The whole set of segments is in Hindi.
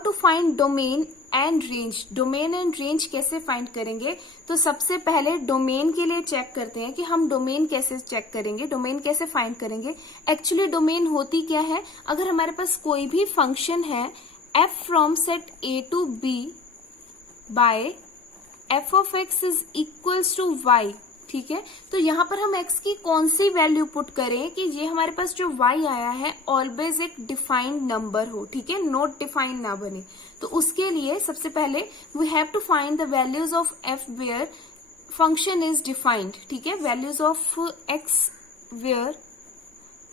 To find domain and range. Domain and range कैसे फाइंड करेंगे? तो सबसे पहले डोमेन के लिए चेक करते हैं कि हम डोमेन कैसे चेक करेंगे, डोमेन कैसे फाइंड करेंगे। एक्चुअली डोमेन होती क्या है? अगर हमारे पास कोई भी फंक्शन है f from set a to b by f of x is equals to y, ठीक है। तो यहाँ पर हम x की कौन सी वैल्यू पुट करें कि ये हमारे पास जो y आया है ऑलवेज एक डिफाइंड नंबर हो, ठीक है, नॉट डिफाइंड ना बने। तो उसके लिए सबसे पहले we have to find the values of f where function is defined, ठीक है, values of x where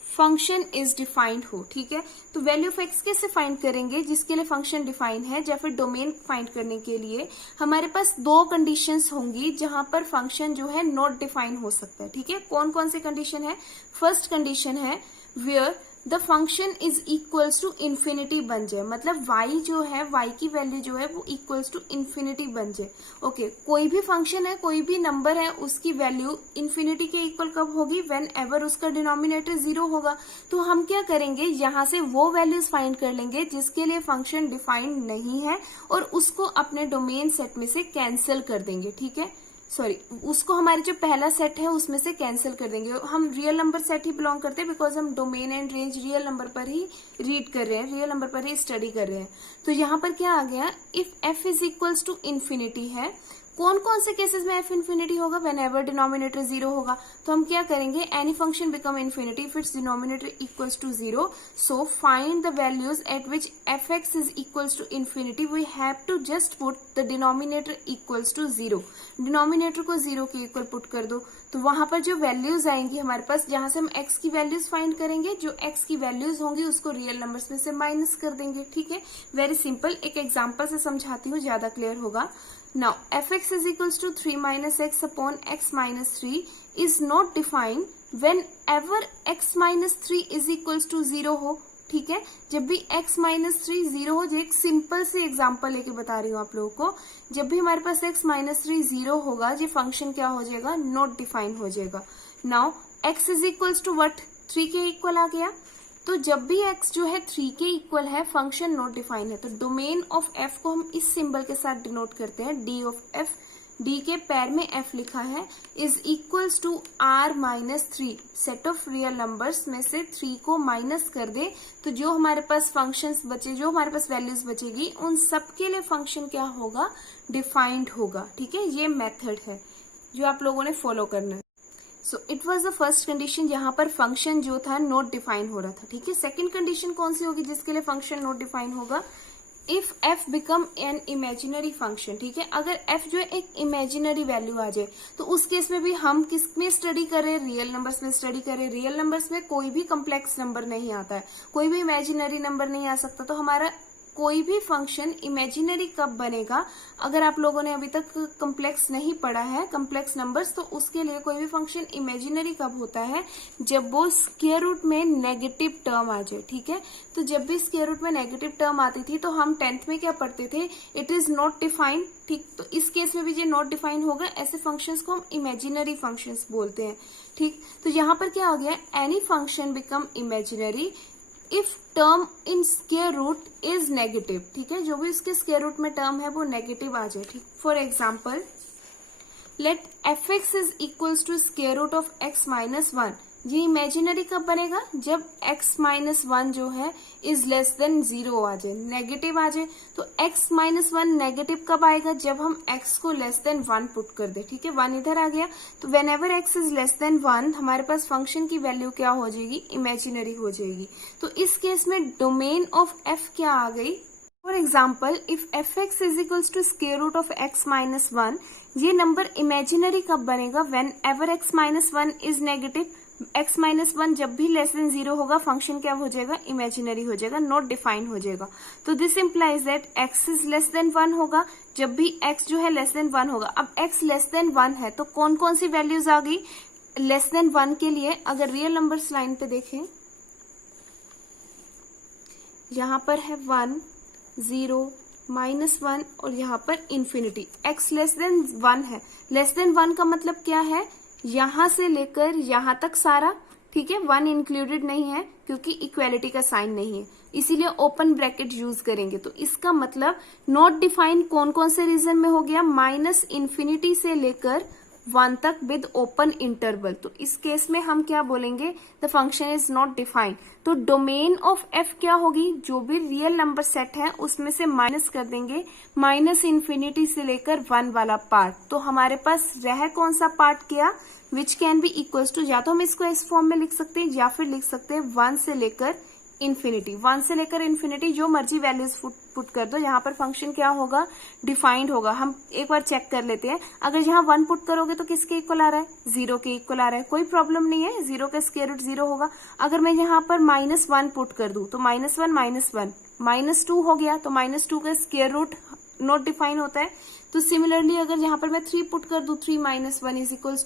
function is defined हो, ठीक है। तो वैल्यू ऑफ x कैसे फाइंड करेंगे? जिसके लिए फंक्शन डिफाइंड है, या फिर डोमेन फाइंड करने के लिए हमारे पास दो कंडीशंस होंगी जहां पर फंक्शन जो है नॉट डिफाइंड हो सकता है, ठीक है। कौन कौन सी कंडीशन है? फर्स्ट कंडीशन है where the function is equals to infinity बन जाए, मतलब y जो है, y की वैल्यू जो है वो इक्वल्स टू इन्फिनिटी बन जाए। ओके, कोई भी फंक्शन है, कोई भी नंबर है, उसकी वैल्यू इन्फिनिटी के इक्वल कब होगी? व्हेन एवर उसका डिनोमिनेटर 0 होगा। तो हम क्या करेंगे, यहां से वो वैल्यूज फाइंड कर लेंगे जिसके लिए फंक्शन डिफाइंड नहीं है और उसको अपने डोमेन सेट में से कैंसिल कर देंगे, ठीक है। सॉरी, उसको हमारे जो पहला सेट है उसमें से कैंसिल कर देंगे। हम रियल नंबर सेट ही बिलोंग करते हैं बिकॉज हम domain and range real number पर ही रीड कर रहे हैं, रियल नंबर पर ही स्टडी कर रहे हैं। तो यहाँ पर क्या आ गया? If f is equals to infinity है, कौन कौन से केसेस में f इन्फिनिटी होगा? व्हेन एवर डिनोमिनेटर 0 होगा। तो हम क्या करेंगे? Any function become infinity if it's denominator equals to 0। So find the values at which fx is equals to infinity. We have to just put the denominator equals to 0। Denominator को 0 के इक्वल पुट कर दो, तो वहां पर जो वैल्यूज आएंगी हमारे पास, जहां से हम x की वैल्यूज फाइंड करेंगे, जो x की वैल्यूज होंगी उसको रियल नंबर्स में से माइनस कर देंगे, ठीक है। वेरी सिंपल, एक एग्जांपल से समझाती हूँ, ज्यादा क्लियर होगा। Now fx is equals to 3 minus x upon x minus 3 is not defined whenever x minus 3 is equals to 0 हो, ठीक है। जब भी x minus 3 0 हो, जो एक सिंपल सी एग्जांपल लेके बता रही हूँ आप लोगों को, जब भी हमारे पास x minus 3 0 होगा, ये फंक्शन क्या हो जाएगा? नॉट डिफाइन हो जाएगा। Now x is equals to what? 3 के इक्वल आ गया। तो जब भी x जो है 3 के इक्वल है, फंक्शन नॉट डिफाइन है। तो डोमेन ऑफ f को हम इस सिंबल के साथ डिनोट करते हैं, d ऑफ f, d के पैर में f लिखा है, is equals to r minus 3। Set of real numbers में से 3 को माइनस कर दे, तो जो हमारे पास फंक्शंस बचे, जो हमारे पास वैल्यूज बचेगी, उन सब के लिए फंक्शन क्या होगा? डिफाइंड होगा, ठीक है। ये मेथड है जो आप लोगों ने फॉलो करना है। So it was the first condition, यहाँ पर फंक्शन जो था नॉट डिफाइन हो रहा था, ठीक है। सेकंड कंडीशन कौन सी होगी जिसके लिए फंक्शन नॉट डिफाइन होगा? If f become an imaginary function, ठीक है। अगर f जो है एक इमेजिनरी वैल्यू आ जाए, तो उस केस में भी हम किस में स्टडी करें? रियल नंबर्स में स्टडी करें। रियल नंबर्स में कोई भी कम्प्लेक्स नंबर नहीं आता है, कोई भी इमेजिनरी नंबर नहीं आ सकता। तो हमारा कोई भी फंक्शन इमेजिनरी कब बनेगा? अगर आप लोगों ने अभी तक कम्प्लेक्स नहीं पढ़ा है, कम्प्लेक्स नंबर्स, तो उसके लिए कोई भी फंक्शन इमेजिनरी कब होता है? जब वो स्क्वायर रूट में नेगेटिव टर्म आ जाए, ठीक है। तो जब भी स्क्वायर रूट में नेगेटिव टर्म आती थी तो हम 10th में क्या पढ़ते थे? इट इज नॉट डिफाइंड, ठीक। तो इस केस में भी ये नॉट डिफाइन होगा, ऐसे फंक्शंस को हम इमेजिनरी फंक्शंस बोलते हैं, ठीक। तो यहाँ पर क्या हो गया? Any function become imaginary if term in square root is negative, ठीक है। जो भी उसके स्क्वायर रूट में टर्म है वो नेगेटिव आ जाए, ठीक। For example, let fx is equals to square root of x minus 1। ये इमेजिनरी कब बनेगा? जब x माइनस 1 जो है इज लेस देन 0 आ जाए, नेगेटिव आ जाए। तो x माइनस 1 नेगेटिव कब आएगा? जब हम x को लेस देन 1 पुट कर दे, ठीक है। 1 इधर आ गया, तो when ever x is less then 1 हमारे पास फंक्शन की वैल्यू क्या हो जाएगी? इमेजिनरी हो जाएगी। तो इस केस में डोमेन ऑफ f क्या आ गई? For example, if fx is equals to square root of x minus 1, ये नंबर इमेजिनरी कब बनेगा? Whenever x minus 1 is negative. x minus 1 जब भी लेस देन 0 होगा, फंक्शन क्या हो जाएगा? इमेजिनरी हो जाएगा, नॉट डिफाइन हो जाएगा। तो this implies that x is less then 1 होगा, जब भी x जो है लेस देन 1 होगा। अब x लेस देन 1 है, तो कौन कौन सी वैल्यूज आ गई लेस देन 1 के लिए? अगर रियल नंबर्स लाइन पे देखें, यहाँ पर है 1, 0, -1 और यहाँ पर इन्फिनिटी। x लेस देन 1 है, लेस देन 1 का मतलब क्या है? यहां से लेकर यहां तक सारा, ठीक है। 1 इंक्लूडेड नहीं है क्योंकि इक्वालिटी का साइन नहीं है। इसीलिए ओपन ब्रैकेट यूज करेंगे। तो इसका मतलब नॉट डिफाइन कौन कौन से रीजन में हो गया, -∞ से लेकर 1 तक विद ओपन इंटरवल। तो इस केस में हम क्या बोलेंगे, the function is not defined. तो डोमेन ऑफ एफ क्या होगी, जो भी रियल नंबर सेट है उसमें से माइनस कर देंगे -∞ से लेकर 1 वाला पार्ट। तो हमारे पास रह कौन सा पार्ट किया, which can be equals to, या तो हम इसको इस फॉर्म में लिख सकते हैं या फिर लिख सकते हैं 1 से लेकर इन्फिनिटी। 1 से लेकर इन्फिनिटी जो मर्जी वैल्यूज पुट कर दो, यहाँ पर फंक्शन क्या होगा, डिफाइंड होगा। हम एक बार चेक कर लेते हैं, अगर यहाँ 1 पुट करोगे तो किसके इक्वल आ रहा है, 0 के इक्वल आ रहा है, कोई प्रॉब्लम नहीं है, 0 का स्क्वायर रूट 0 होगा। अगर मैं यहाँ पर -1 पुट कर दूं तो -1 -2 हो गया, तो -2 का स्क्वायर रूट नॉट डिफाइन होता है। तो सिमिलरली अगर यहाँ पर मैं 3 पुट कर दूं, 3 - 1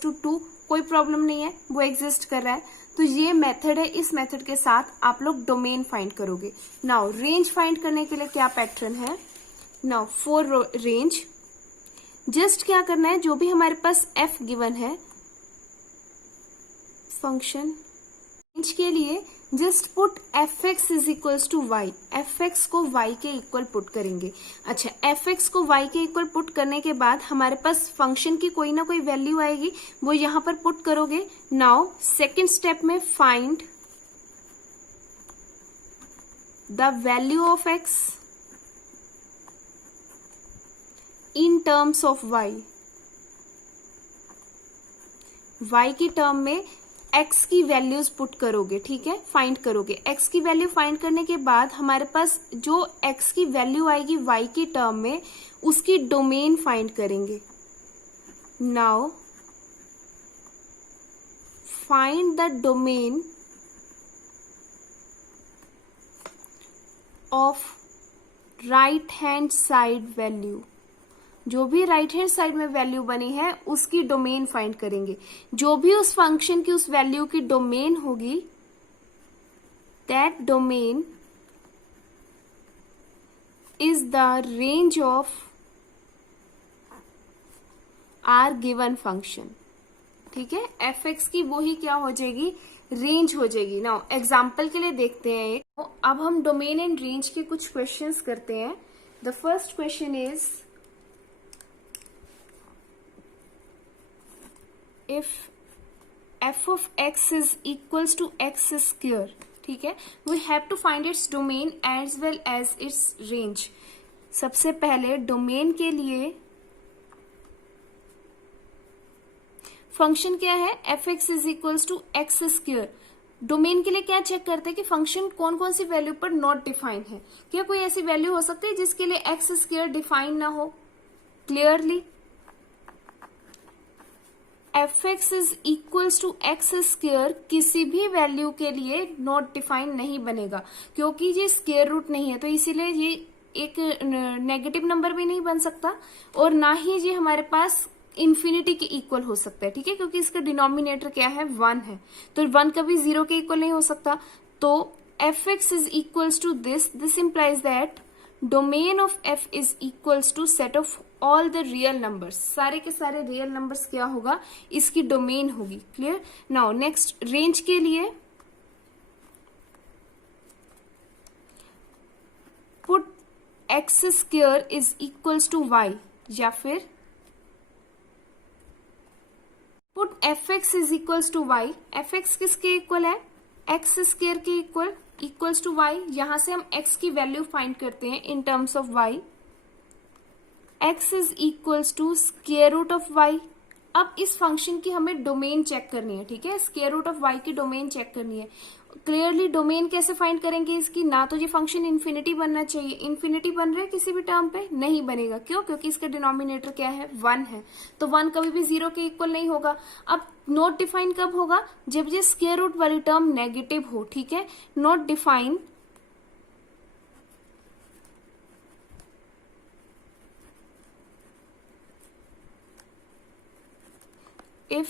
= 2, कोई प्रॉब्लम नहीं है, वो एग्जिस्ट कर रहा है। तो ये मेथड है, इस मेथड के साथ आप लोग डोमेन फाइंड करोगे। नाउ रेंज फाइंड करने के लिए क्या पैटर्न है, नाउ फॉर रेंज जस्ट क्या करना है, जो भी हमारे पास f गिवन है फंक्शन, रेंज के लिए just put fx = y, fx को y के इक्वल पुट करेंगे। अच्छा, fx को y के इक्वल पुट करने के बाद हमारे पास फंक्शन की कोई ना कोई वैल्यू आएगी, वो यहां पर पुट करोगे। नाउ सेकेंड स्टेप में find the value of x in terms of y, y की टर्म में x की वैल्यूज पुट करोगे, ठीक है, फाइंड करोगे। x की वैल्यू फाइंड करने के बाद हमारे पास जो x की वैल्यू आएगी y की टर्म में, उसकी डोमेन फाइंड करेंगे। Now find the domain of right hand side value, जो भी राइट हैंड साइड में वैल्यू बनी है उसकी डोमेन फाइंड करेंगे। जो भी उस फंक्शन की उस वैल्यू की डोमेन होगी, that domain is the range of our given function, ठीक है। fx की वो ही क्या हो जाएगी, रेंज हो जाएगी। नाउ एग्जाम्पल के लिए देखते हैं एक, तो अब हम डोमेन एंड रेंज के कुछ क्वेश्चंस करते हैं। The first question is, if f of x is equals to x square, ठीक है, we have to find its domain as well as its range। सबसे पहले डोमेन के लिए फंक्शन क्या है, fx = x square। डोमेन के लिए क्या चेक करते हैं कि फंक्शन कौन कौन सी वैल्यू पर नॉट डिफाइन है। क्या कोई ऐसी वैल्यू हो सकती है जिसके लिए x स्क्वायर डिफाइन ना हो क्लियरली। fx = x स्क्वायर किसी भी वैल्यू के लिए नॉट डिफाइन नहीं बनेगा, क्योंकि ये स्क्वायर रूट नहीं है, तो इसीलिए ये एक नेगेटिव नंबर भी नहीं बन सकता और ना ही ये हमारे पास इन्फिनिटी के इक्वल हो सकता है, ठीक है, क्योंकि इसका डिनोमिनेटर क्या है, 1 है, तो 1 कभी 0 के इक्वल नहीं हो सकता। तो fx = this implies that domain of f is equals to set of all the real numbers, सारे के सारे रियल नंबर्स क्या होगा, इसकी डोमेन होगी। क्लियर। नाउ नेक्स्ट रेंज के लिए put x square is equals to y, या फिर पुट fx = y, fx किसके इक्वल है, x स्क्वायर के इक्वल, इक्वल्स टू y। यहां से हम x की वैल्यू फाइंड करते हैं in terms of y, x = square root of y। अब इस फंक्शन की हमें डोमेन चेक करनी है, ठीक है, स्क्वायर रूट ऑफ y की डोमेन चेक करनी है। क्लियरली डोमेन कैसे फाइंड करेंगे इसकी, ना तो ये फंक्शन इन्फिनिटी बनना चाहिए, इन्फिनिटी बन रहा है किसी भी टर्म पे, नहीं बनेगा, क्यों, क्योंकि इसका डिनोमिनेटर क्या है, 1 है, तो 1 कभी भी 0 के इक्वल नहीं होगा। अब नॉट डिफाइन कब होगा, जब ये स्क्वायर रूट वाली टर्म नेगेटिव हो, ठीक है। Not define if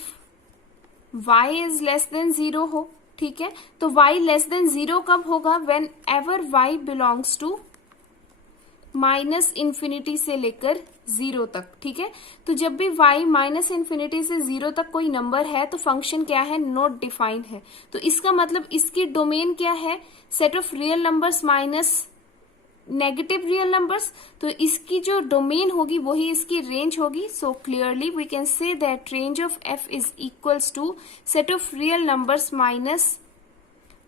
y is less then 0 हो, ठीक है। तो y लेस देन 0 कब होगा, whenever y belongs to minus infinity से लेकर 0 तक, ठीक है। तो जब भी y माइनस इन्फिनिटी से 0 तक कोई नंबर है तो फंक्शन क्या है, नॉट डिफाइंड है। तो इसका मतलब इसकी डोमेन क्या है, set of real numbers minus negative real numbers. तो इसकी जो डोमेन होगी वही इसकी रेंज होगी। So clearly we can say that range of f is equals to set of real numbers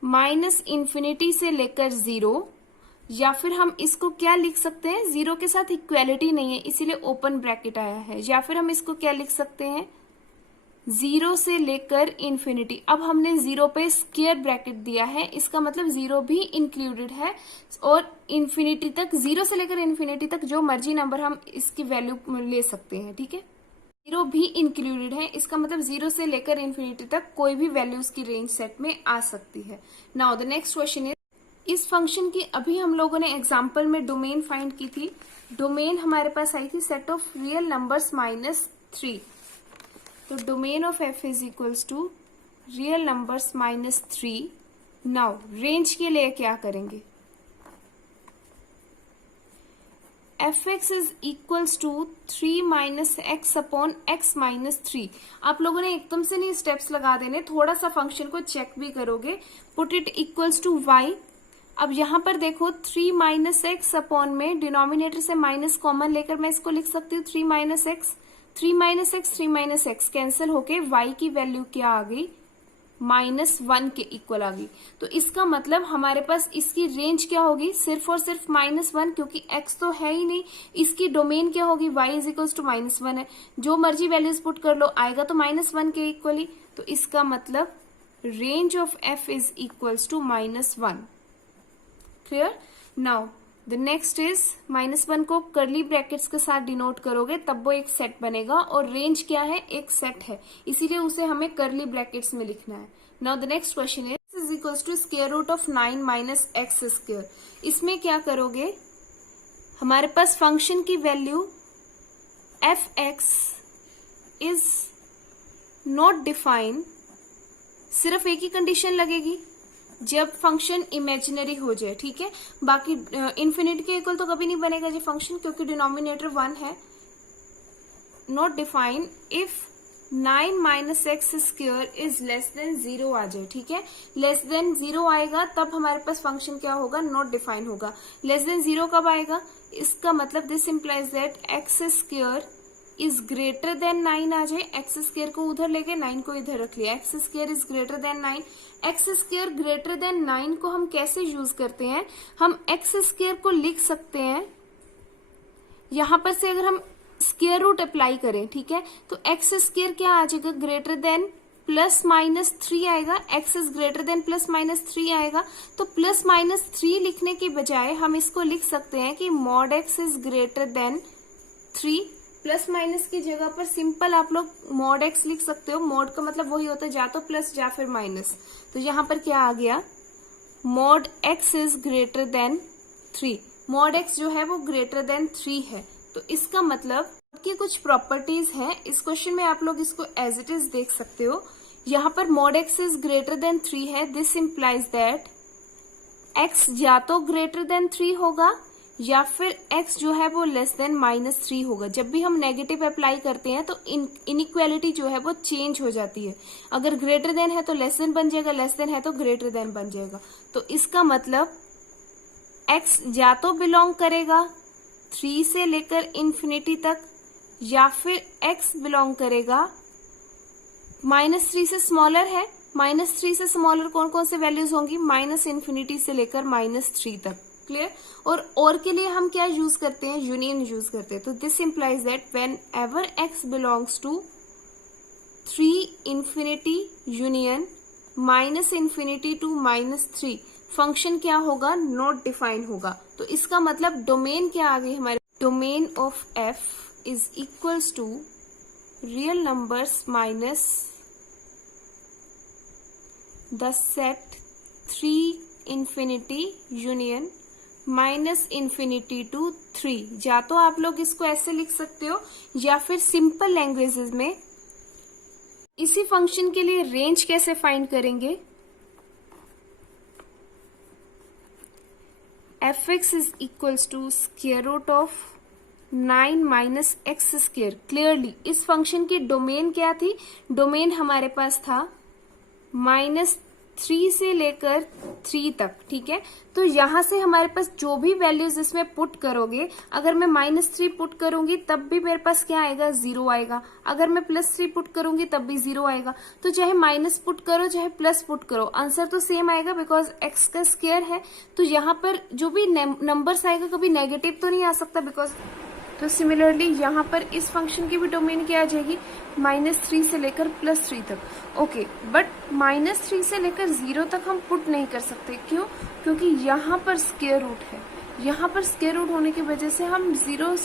minus infinity से लेकर 0, या फिर हम इसको क्या लिख सकते हैं, 0 के साथ इक्वेलिटी नहीं है इसीलिए ओपन ब्रैकेट आया है, या फिर हम इसको क्या लिख सकते हैं, 0 से लेकर इन्फिनिटी। अब हमने 0 पे स्क्वायर ब्रैकेट दिया है, इसका मतलब 0 भी इंक्लूडेड है, और इन्फिनिटी तक, 0 से लेकर इन्फिनिटी तक जो मर्जी नंबर हम इसकी वैल्यू ले सकते हैं, ठीक है। 0 भी इंक्लूडेड है, इसका मतलब 0 से लेकर इन्फिनिटी तक कोई भी वैल्यू उसकी रेंज सेट में आ सकती है। Now the next question is, इस फंक्शन की अभी हम लोगों ने एग्जाम्पल में डोमेन फाइंड की थी। डोमेन हमारे पास आई थी सेट ऑफ रियल नंबर्स -3। तो domain of f is equals to real numbers -3। Now range के लिए क्या करेंगे, fx is equals to 3 minus X upon X minus 3। आप लोगों ने एकदम से नहीं स्टेप्स लगा देने, थोड़ा सा फंक्शन को चेक भी करोगे। Put it equals to y। अब यहां पर देखो 3 माइनस एक्स अपॉन में डिनोमिनेटर से माइनस कॉमन लेकर मैं इसको लिख सकती हूँ 3 minus X. 3 minus X 3 minus X cancel होके y की वैल्यू क्या आ गई, -1 के इक्वल आ गई। तो इसका मतलब हमारे पास इसकी रेंज क्या होगी, सिर्फ और सिर्फ -1, क्योंकि x तो है ही नहीं। इसकी डोमेन क्या होगी, y इज इक्वल्स टू -1 है, जो मर्जी वैल्यूज पुट कर लो आएगा तो -1 के इक्वली। तो इसका मतलब range of f is equals to -1। Clear. Now the next is, -1 को करली ब्रैकेट्स के साथ डिनोट करोगे तब वो एक सेट बनेगा, और रेंज क्या है, एक सेट है, इसीलिए उसे हमें करली ब्रैकेट्स में लिखना है। Now the next question is equals to square root of 9 minus X square. इसमें क्या करोगे, हमारे पास फंक्शन की value f(x) is not defined, सिर्फ एक ही कंडीशन लगेगी, जब फंक्शन इमेजिनरी हो जाए, ठीक है। बाकी इन्फिनिटी के इक्वल तो कभी नहीं बनेगा ये फंक्शन, क्योंकि डिनोमिनेटर 1 है। Not define if 9 minus X square is less then 0 आ जाए, ठीक है। लेस देन 0 आएगा तब हमारे पास फंक्शन क्या होगा, नॉट डिफाइन होगा। लेस देन 0 कब आएगा, इसका मतलब this implies that x square is greater then 9 आ जाए। एक्स स्क्वायर को उधर लेके 9 को इधर रख लिया, x square is greater then 9। X square greater than 9 को हम कैसे यूज करते हैं, हम एक्स स्क्वायर को लिख सकते हैं, यहां पर से अगर हम स्क्वायर रूट अप्लाई करें, ठीक है, तो एक्स स्क्वायर क्या आ जाएगा, ग्रेटर देन +-3 आएगा। एक्स इज ग्रेटर देन +-3 आएगा, तो +-3 लिखने के बजाय हम इसको लिख सकते हैं कि mod x is greater than 3। Plus minus की जगह पर सिंपल आप लोग मॉड एक्स लिख सकते हो। मॉड का मतलब वही होता है, या तो प्लस या फिर माइनस। तो यहां पर क्या आ गया, mod x is greater than 3। Mod x जो है वो ग्रेटर देन 3 है। तो इसका मतलब की कुछ प्रॉपर्टीज हैं, इस क्वेश्चन में आप लोग इसको एज इट इज देख सकते हो। यहां पर mod x is greater than 3 है, दिस इंप्लाइज दैट एक्स या तो ग्रेटर देन 3 होगा या फिर x जो है वो लेस देन -3 होगा। जब भी हम नेगेटिव अप्लाई करते हैं तो इनइक्वालिटी जो है वो चेंज हो जाती है। अगर ग्रेटर देन है तो लेस देन बन जाएगा, लेस देन है तो ग्रेटर देन बन जाएगा। तो इसका मतलब x या तो बिलोंग करेगा 3 से लेकर इन्फिनिटी तक, या फिर x बिलोंग करेगा -3 से स्मॉलर है। -3 से स्मॉलर कौन कौन से वैल्यूज होंगी, -इन्फिनिटी से लेकर -3 तक। क्लियर। और के लिए हम क्या यूज करते हैं, यूनियन यूज करते हैं। तो this implies that whenever x belongs to 3 infinity union -infinity to -3, function क्या होगा, नॉट डिफाइन होगा। तो इसका मतलब डोमेन क्या आ गई हमारे, domain of f is equals to real numbers minus the set 3 infinity union -infinity to 3। या तो आप लोग इसको ऐसे लिख सकते हो, या फिर सिंपल लैंग्वेजेस में इसी फंक्शन के लिए रेंज कैसे फाइंड करेंगे, F X is equals to square root of 9 minus X square. Clearly इस फंक्शन की डोमेन क्या थी? डोमेन हमारे पास था -3 से लेकर 3 तक, ठीक है। तो यहां से हमारे पास जो भी वैल्यूज इसमें पुट करोगे, अगर मैं -3 पुट करूंगी तब भी मेरे पास क्या आएगा? 0 आएगा। अगर मैं +3 पुट करूंगी तब भी 0 आएगा। तो चाहे माइनस पुट करो चाहे प्लस पुट करो, आंसर तो सेम आएगा, बिकॉज एक्स का स्क्वायर है। तो यहाँ पर जो भी नंबर्स आएगा कभी नेगेटिव तो नहीं आ सकता, बिकॉज तो सिमिलरली यहाँ पर इस फंक्शन की भी डोमेन क्या आ जाएगी? -3 से लेकर +3 तक। ओके, बट -3 से लेकर 0 तक हम पुट नहीं कर सकते। क्यों? क्योंकि यहाँ पर स्क्वायर रूट है। यहाँ पर स्क्वायर रूट होने की वजह से हम -3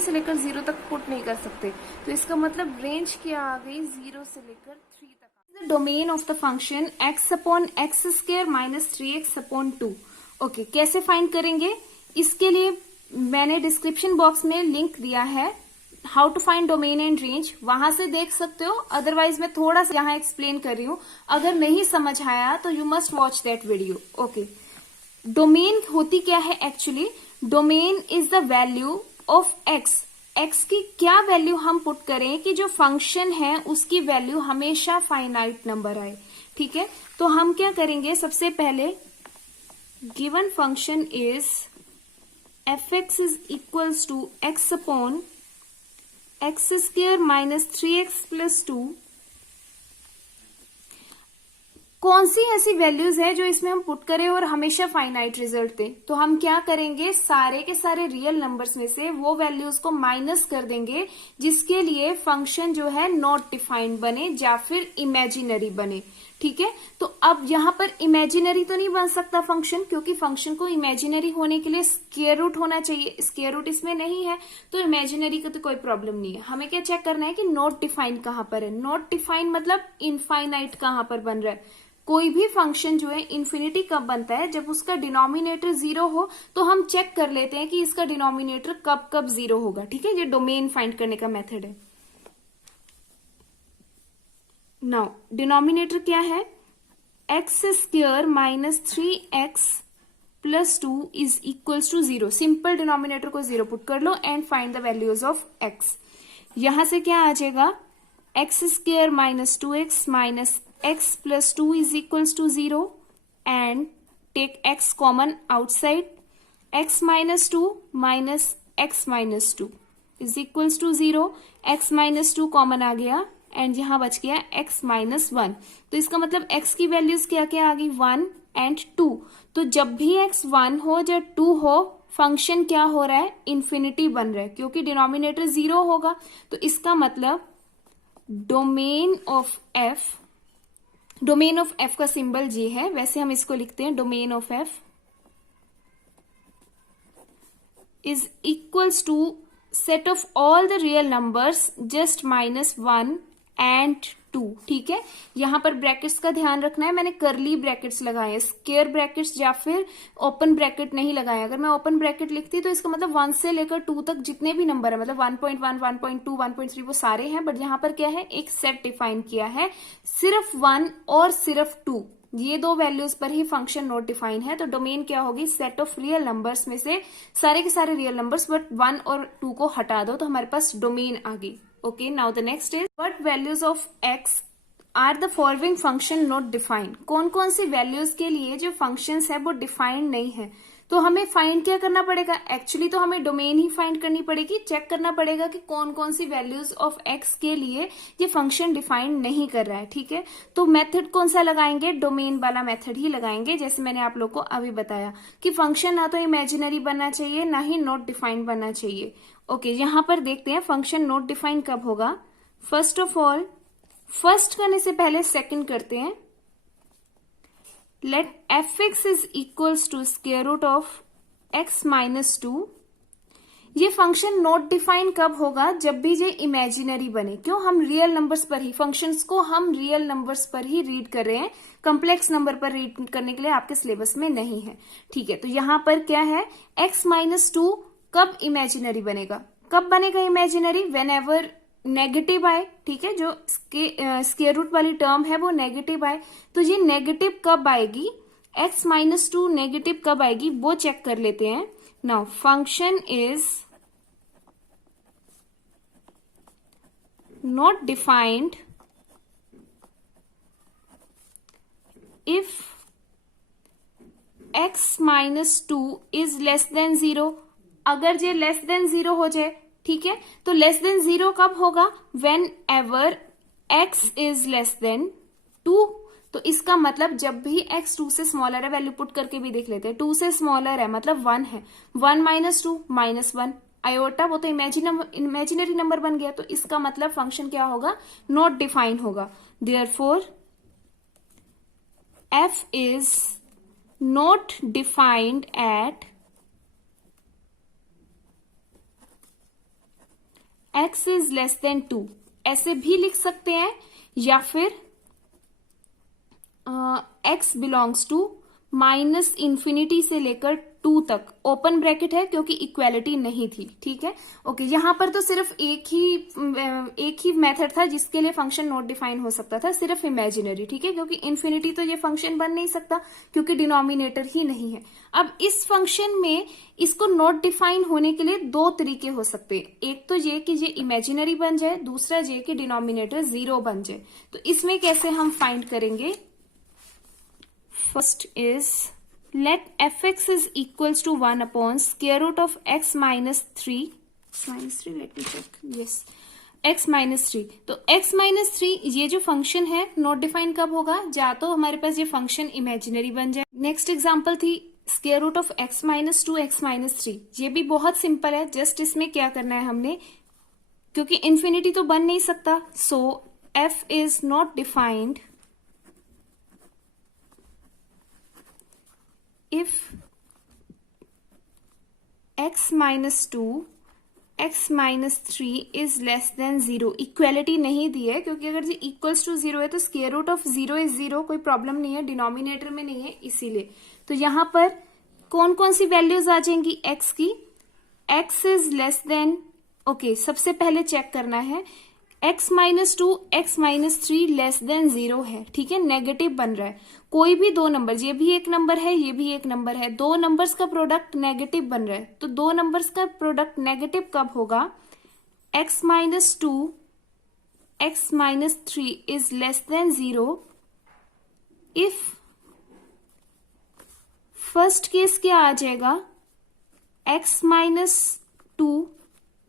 से लेकर 0 तक पुट नहीं कर सकते। तो इसका मतलब रेंज क्या आ गई? 0 से लेकर 3 तक। The domain of the function x/x² - 3x/2। Okay, कैसे फाइंड करेंगे? इसके लिए मैंने डिस्क्रिप्शन बॉक्स में लिंक दिया है, how to find domain and range, वहां से देख सकते हो। अदरवाइज मैं थोड़ा सा यहाँ एक्सप्लेन कर रही हूँ, अगर नहीं समझ आया तो you must watch that video. Okay, domain होती क्या है actually? Domain is the value of x. X की क्या वैल्यू हम पुट करें कि जो फंक्शन है उसकी वैल्यू हमेशा फाइनाइट नंबर आए, ठीक है। तो हम क्या करेंगे? सबसे पहले given function is fx is equals to x/x² - 3x+2। कौन सी ऐसी वैल्यूज है जो इसमें हम पुट करें और हमेशा फाइनाइट रिजल्ट दे? तो हम क्या करेंगे? सारे के सारे रियल नंबर्स में से वो वैल्यूज को माइनस कर देंगे जिसके लिए फंक्शन जो है नॉट डिफाइंड बने या फिर इमेजिनरी बने, ठीक है। तो अब यहां पर इमेजिनरी तो नहीं बन सकता फंक्शन, क्योंकि फंक्शन को इमेजिनरी होने के लिए स्क्वायर रूट होना चाहिए। स्क्वायर रूट इसमें नहीं है, तो इमेजिनरी का तो कोई प्रॉब्लम नहीं है। हमें क्या चेक करना है कि नॉट डिफाइंड कहां पर है। नॉट डिफाइंड मतलब इनफाइनाइट कहां पर बन रहा है। कोई भी फंक्शन जो है इन्फिनिटी कब बनता है? जब उसका डिनोमिनेटर 0 हो। तो हम चेक कर लेते हैं कि इसका डिनोमिनेटर कब कब 0 होगा, ठीक है। ये डोमेन फाइंड करने का मेथड है। नाउ डिनोमिनेटर क्या है? x² - 3x+2 is equals to 0। Simple denominator को 0 पुट कर लो and find the values of x। यहां से क्या आ जाएगा? x² - 2x - x+2 is equals to 0 and take x common outside. x - 2 minus x - 2 is equals to 0. x - 2 common आ गया एंड यहां बच गया x - 1। तो इसका मतलब x की वैल्यूज क्या क्या आ गई? 1 एंड 2। तो जब भी x 1 हो या 2 हो, फंक्शन क्या हो रहा है? इन्फिनिटी बन रहा है, क्योंकि डिनोमिनेटर 0 होगा। तो इसका मतलब डोमेन ऑफ f का सिंबल जी है, वैसे हम इसको लिखते हैं domain of f is equals to set of all the real numbers just -1 and 2, ठीक है। यहां पर ब्रैकेट्स का ध्यान रखना है, मैंने करली ब्रैकेट्स लगाए हैं, स्क्वायर ब्रैकेट्स या फिर ओपन ब्रैकेट नहीं लगाए। अगर मैं ओपन ब्रैकेट लिखती तो इसका मतलब 1 से लेकर 2 तक जितने भी नंबर है, मतलब 1.1, 1.2, 1.3 वो सारे हैं। बट यहां पर क्या है? एक सेट डिफाइन किया है, सिर्फ 1 और सिर्फ 2, ये दो वैल्यूज पर ही फंक्शन नॉट डिफाइन है। तो डोमेन क्या होगी? सेट ऑफ रियल नंबर्स में से सारे के सारे रियल नंबर्स, बट 1 और 2 को हटा दो तो हमारे पास डोमेन आ गई। Okay, now the next is what values of x are the following function not defined। कौन कौन सी वैल्यूज के लिए जो फंक्शंस है वो डिफाइंड नहीं है। तो हमें फाइंड क्या करना पड़ेगा? एक्चुअली तो हमें डोमेन ही फाइंड करनी पड़ेगी, चेक करना पड़ेगा कि कौन कौन सी वैल्यूज ऑफ x के लिए ये फंक्शन डिफाइंड नहीं कर रहा है, ठीक है। तो मेथड कौन सा लगाएंगे? डोमेन वाला मेथड ही लगाएंगे, जैसे मैंने आप लोग को अभी बताया कि फंक्शन ना तो इमेजिनरी बनना चाहिए ना ही नॉट डिफाइंड बनना चाहिए। ओके, यहां पर देखते हैं फंक्शन नॉट डिफाइन कब होगा। फर्स्ट ऑफ ऑल, फर्स्ट करने से पहले सेकंड करते हैं। Let fx is equals to square root of x - 2। ये फंक्शन नॉट डिफाइन कब होगा? जब भी ये इमेजिनरी बने। क्यों? हम रियल नंबर्स पर ही, फंक्शंस को हम रियल नंबर्स पर ही रीड कर रहे हैं, कॉम्प्लेक्स नंबर पर रीड करने के लिए आपके सिलेबस में नहीं है, ठीक है। तो यहां पर क्या है? x - 2 कब इमेजिनरी बनेगा? कब बनेगा इमेजिनरी? वेन एवर नेगेटिव आए, ठीक है। जो स्क्वायर रूट वाली टर्म है वो नेगेटिव आए। तो ये नेगेटिव कब आएगी? x माइनस टू नेगेटिव कब आएगी वो चेक कर लेते हैं. Now function is not defined if x minus two is less then 0. अगर ये लेस देन 0 हो जाए, ठीक है, तो लेस देन 0 कब होगा? Whenever x is less than 2. तो इसका मतलब जब भी x 2 से स्मॉलर है, वैल्यू पुट करके भी देख लेते हैं, 2 से स्मॉलर है मतलब 1 है, 1 माइनस टू -1 आयोटा, वो तो इमेजिनरी नंबर बन गया, तो इसका मतलब फंक्शन क्या होगा? नॉट डिफाइन होगा. Therefore f is not defined at x is less than 2. ऐसे भी लिख सकते हैं, या फिर x belongs to minus infinity से लेकर 2 तक, ओपन ब्रैकेट है क्योंकि इक्वालिटी नहीं थी. ठीक है, ओके. यहां पर तो सिर्फ एक ही मेथड था जिसके लिए फंक्शन नॉट डिफाइन हो सकता था, सिर्फ इमेजिनरी. ठीक है, क्योंकि इन्फिनिटी तो ये फंक्शन बन नहीं सकता क्योंकि डिनोमिनेटर ही नहीं है. अब इस फंक्शन में इसको नॉट डिफाइन होने के लिए 2 तरीके हो सकते हैं. एक तो ये कि ये इमेजिनरी बन जाए, दूसरा ये कि डिनोमिनेटर 0 बन जाए. तो इसमें कैसे हम फाइंड करेंगे? First is let fx is equals to 1 upon square root of x minus 3. Let me check. Yes, x minus 3. तो x minus 3 ये जो फंक्शन है नॉट डिफाइन कब होगा? या तो हमारे पास ये फंक्शन इमेजिनरी बन जाए. नेक्स्ट एग्जांपल थी square root of x minus 2 x minus 3. ये भी बहुत सिंपल है. जस्ट इसमें क्या करना है हमने, क्योंकि इन्फिनिटी तो बन नहीं सकता, सो f is not defined if x minus 2 x minus 3 is less than 0. Equality नहीं दी है क्योंकि अगर ये इक्वल्स टू 0 है तो स्क्वायर रूट ऑफ 0 इज 0, कोई प्रॉब्लम नहीं है, डिनोमिनेटर में नहीं है इसीलिए. तो यहां पर कौन कौन सी वैल्यूज आ जाएंगी x की? x is less then, okay, सबसे पहले चेक करना है x minus 2 x minus 3 less than 0 है. ठीक है, नेगेटिव बन रहा है. कोई भी 2 नंबर, ये भी एक नंबर है, ये भी एक नंबर है, 2 नंबर्स का प्रोडक्ट नेगेटिव बन रहा है. तो 2 नंबर्स का प्रोडक्ट नेगेटिव कब होगा? x minus 2 x minus 3 is less then 0 if first case क्या आ जाएगा? x minus 2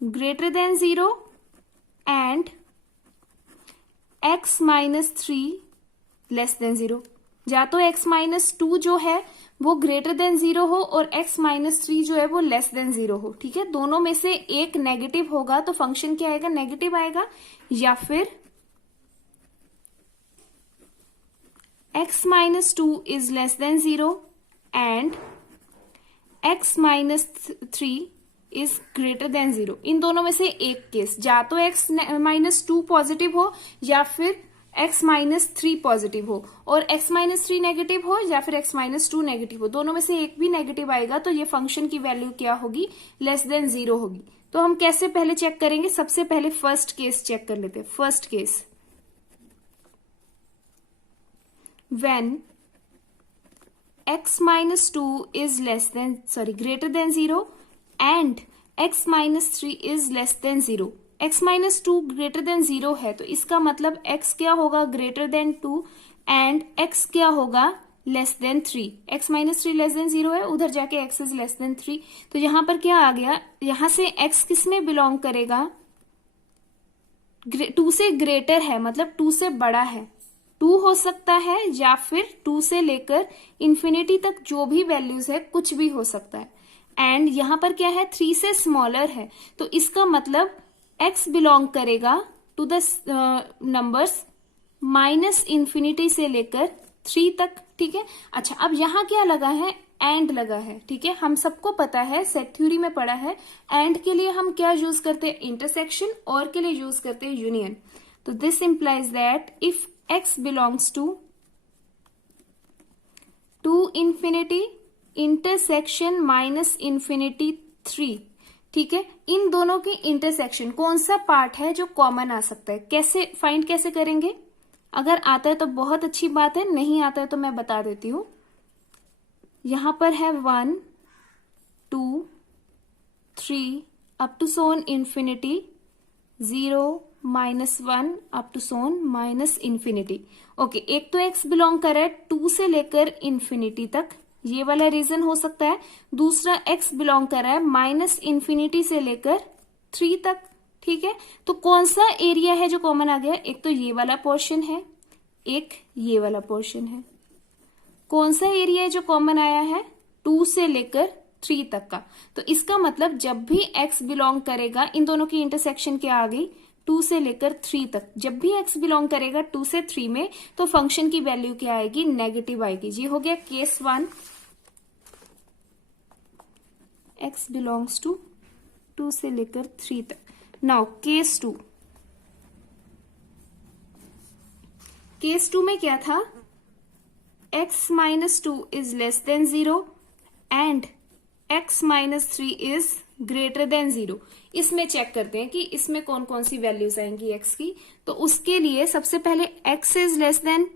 greater than 0 and x minus 3 less than 0. या तो x माइनस 2 जो है वो ग्रेटर देन 0 हो और x माइनस 3 जो है वो लेस देन 0 हो. ठीक है, दोनों में से एक नेगेटिव होगा तो फंक्शन क्या आएगा? नेगेटिव आएगा. या फिर x minus 2 is less then 0 and x minus 3 is greater then 0. इन दोनों में से एक केस, या तो x माइनस 2 पॉजिटिव हो या फिर x माइनस 3 पॉजिटिव हो, और x माइनस 3 नेगेटिव हो या फिर x माइनस 2 नेगेटिव हो. दोनों में से एक भी नेगेटिव आएगा तो ये फंक्शन की वैल्यू क्या होगी? लेस देन 0 होगी. तो हम कैसे पहले चेक करेंगे? सबसे पहले फर्स्ट केस चेक कर लेते हैं. First case, when x minus 2 is greater then 0 and x minus 3 is less then 0. x minus 2 greater than 0 है तो इसका मतलब x क्या होगा? ग्रेटर देन 2 एंड x क्या होगा? Less than 3. x minus 3 less than 0 है, उधर जाके x इज लेस देन 3. तो यहां पर क्या आ गया? यहां से x किस में बिलोंग करेगा? 2 से ग्रेटर है, मतलब 2 से बड़ा है. 2 हो सकता है या फिर 2 से लेकर इन्फिनिटी तक जो भी वैल्यूज है कुछ भी हो सकता है. एंड यहां पर क्या है? 3 से स्मॉलर है, तो इसका मतलब x बिलोंग करेगा to the numbers minus infinity से लेकर 3 तक. ठीक है, अच्छा, अब यहां क्या लगा है? एंड लगा है. ठीक है, हम सबको पता है, सेट थ्योरी में पढ़ा है, एंड के लिए हम क्या यूज करते हैं? इंटरसेक्शन, और के लिए यूज करते हैं यूनियन. तो this implies that if x belongs to infinity intersection minus infinity 3. ठीक है, इन दोनों की इंटरसेक्शन कौन सा पार्ट है जो कॉमन आ सकता है? कैसे करेंगे? अगर आता है तो बहुत अच्छी बात है, नहीं आता है तो मैं बता देती हूं. यहां पर है 1 2 3 अप टू सोन इंफिनिटी, 0 -1 अप टू सोन माइनस इंफिनिटी। ओके, एक तो x बिलोंग कर रहा है 2 से लेकर इंफिनिटी तक, ये वाला रीजन हो सकता है। दूसरा x बिलोंग कर रहा है माइनस इंफिनिटी से लेकर 3 तक, ठीक है। तो कौन सा एरिया है जो कॉमन आ गया? एक तो ये वाला पोर्शन है, एक ये वाला पोर्शन है। कौन सा एरिया है जो कॉमन आया है? 2 से लेकर 3 तक का। तो इसका मतलब जब भी x बिलोंग करेगा, इन दोनों की इंटरसेक्शन क्या आ गई? 2 से लेकर 3 तक। जब भी x बिलोंग करेगा 2 से 3 में, तो फंक्शन की वैल्यू क्या आएगी? नेगेटिव आएगी। ये हो गया केस 1, x बिलोंग्स टू 2 से लेकर 3 तक। नाउ केस 2, केस 2 में क्या था? x minus 2 is less then 0 and x minus 3 is greater then 0। इसमें चेक करते हैं कि इसमें कौन कौन सी वैल्यूज आएंगी x की। तो उसके लिए सबसे पहले x is less than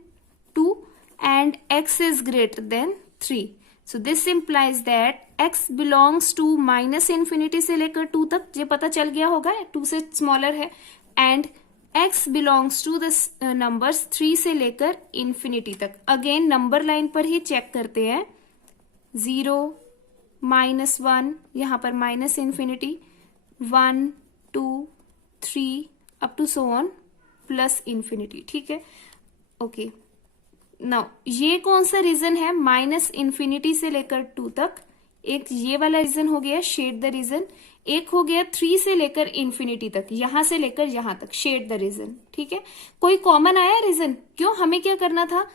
2 and x is greater than 3। So this implies that x belongs to minus infinity से लेकर 2 तक, ये पता चल गया होगा 2 से स्मॉलर है, and x belongs to the numbers 3 से लेकर इंफिनिटी तक। अगेन नंबर लाइन पर ही चेक करते हैं, 0 -1, यहां पर minus infinity, 1 2 3 up to so on plus infinity, ठीक है। ओके, नाउ ये कौन सा रीजन है? माइनस इंफिनिटी से लेकर 2 तक। एक ये वाला रीजन हो गया, शेड द रीजन। एक हो गया 3 से लेकर इंफिनिटी तक, यहां से लेकर यहां तक, शेड द रीजन, ठीक है। कोई कॉमन आया रीजन? क्यों? हमें क्या करना था?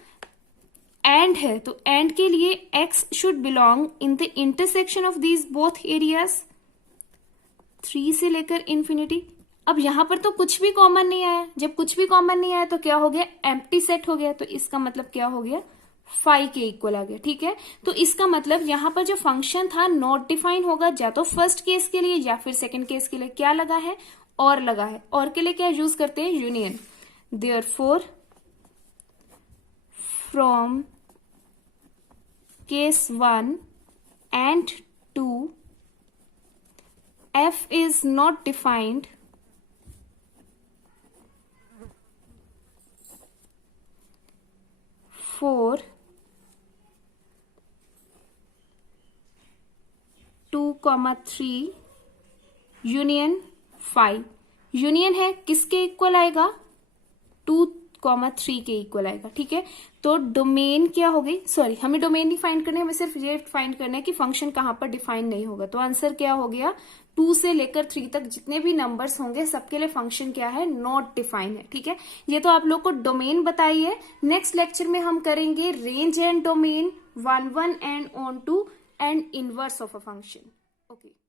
एंड है, तो एंड के लिए x should belong in the intersection of these both areas, 3 से लेकर इंफिनिटी। अब यहां पर तो कुछ भी कॉमन नहीं आया। जब कुछ भी कॉमन नहीं आया तो क्या हो गया? एम्प्टी सेट हो गया। तो इसका मतलब क्या हो गया? 5 के इक्वल आ गया, ठीक है। तो इसका मतलब यहां पर जो फंक्शन था नॉट डिफाइन होगा, या तो फर्स्ट केस के लिए या फिर सेकंड केस के लिए। क्या लगा है? और लगा है। और के लिए क्या यूज करते हैं? Union. Therefore from case 1 and 2 f is not defined for 2,3 union 5। Union है, किसके इक्वल आएगा? 2,3 के इक्वल आएगा, ठीक है। तो डोमेन क्या हो गई? सॉरी, हमें डोमेन नहीं फाइंड करना है, हमें सिर्फ ये फाइंड करना है कि फंक्शन कहां पर डिफाइन नहीं होगा। तो आंसर क्या हो गया? 2 से लेकर 3 तक जितने भी नंबर्स होंगे सबके लिए फंक्शन क्या है? नॉट डिफाइन है, ठीक है। ये तो आप लोग को डोमेन बताई है। नेक्स्ट लेक्चर में हम करेंगे range and domain, 1 1 and onto and inverse of a function. Okay.